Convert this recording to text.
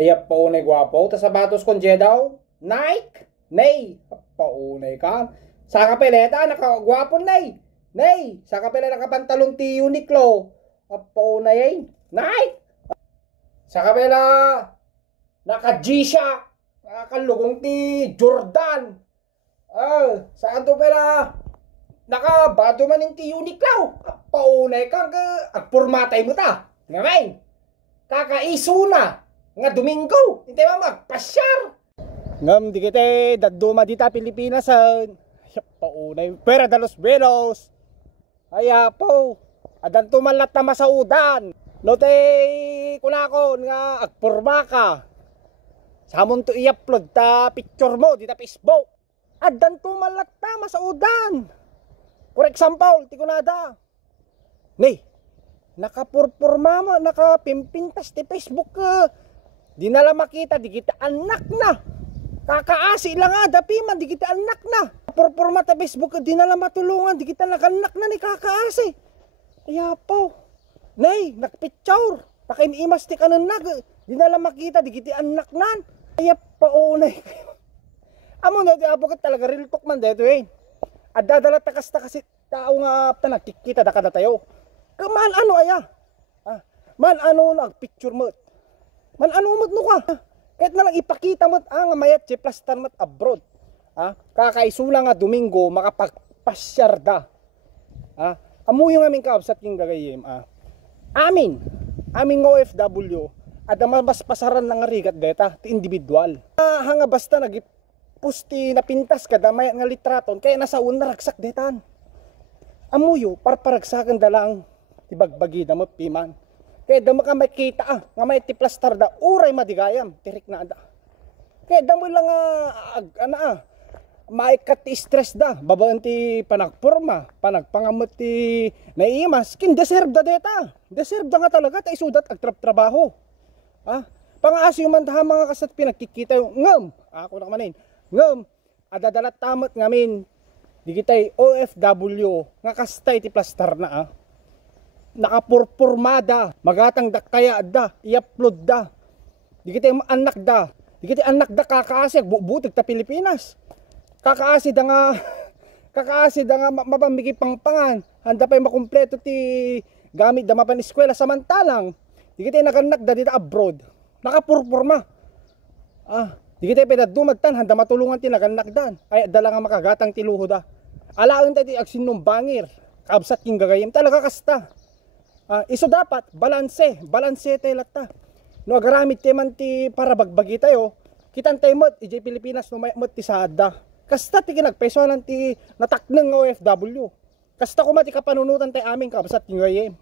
Ay, paunay gwapo. Ta sapatos kon daw. Nike. Nay. Paunay ka. Sa kapeleta, nakagwapo nay. Nay. Sa kapeleta nakapantalong ti Uniqlo. Paunay ay. Nike. Sa kapela, naka-G-Shock. Nakakalugong ti Jordan. Saan to pala? Nakabado man yung ti Uniqlo. Paunay ka. Agpurmatay mo ta. Ngayon. Kakaiso na. Nga Domingo, hindi mo magpasyar. Ngam, di kita daduma dita Pilipinas sa paunay. Pera de los Buenos. Ay po, adan tumalat na masaudan. Lote, kunakon nga agpurma ka. Samon to i-upload ta picture mo dita Facebook. Adan tumalat na masaudan. For example, ti kunada. Ni, nakapurpurma mo, nakapimpintas ti Facebook ka. Di nala makita, di kita anak na. Kakaasi lang nga, dapi man, di kita anak na. Purpurma ta Facebook, di nala matulungan, di kita nakanak na ni kakaasi. Kaya po, nay, nakpicture. Pakain imas ti kanan na, di nala makita, di kita anak na. Kaya po, nay. Amo na, di abogat talaga, real talk man dito eh. At dadala takas kasi tao nga nakikita da kada tayo. Man ano aya? Man ano nagpicture mo? Man ano mo no ka? Kahit na lang ipakita mo ang mayat si plaster mat abroad. Kakaisula nga Domingo makapagpasyar da. Amo yung aming kaabsat yung gagayem. Aming OFW at mas pasaran ng rigat deta ti individual. Hanga basta nagpusti na pintas kada mayat nga litraton kaya nasa una ragsak detan. Amuyo parparagsakan dalang tibagbagi da mo piman. Kaya damo ka makita nga may ti plaster da uray madigayam tirik na da. Kaya damo lang maikat ti stress da babaan ti panagporma panagpangamot ti naiimas kin deserve da deta. Deserve da nga talaga ta isudat agtrabaho. Pangaasyo man ta mga kasat pinagkikita yung ngam. Ako na kamanin. Ngam adadalat tamat ngamin di kitay OFW nga kastay ti plaster na nakapurpurmada magatang da kaya da i-upload da di kitay anak da kakaasi bubutig ta Pilipinas kakaasi da nga mapamigi pangpangan handa pa'y makumpleto ti gamit da mapan eskwela samantalang di kitay naganak da dita abroad nakapurpurma di kitay pinadumagtan handa matulungan ti naganak dan ay dala nga makagatang ti luho da alaon tayo ti agsinong bangir kaabsat king gagayim talaga kasta. Iso dapat balanse tayo lata. No agaramit ti man ti para bagbagi tayo, kitan tayo mo ijay Pilipinas no mayamot ti sada. Kasta ti kinagpesonan ti natakneng OFW. Kasta kuma ti kapanunutan tayo aming kabsat king gayem.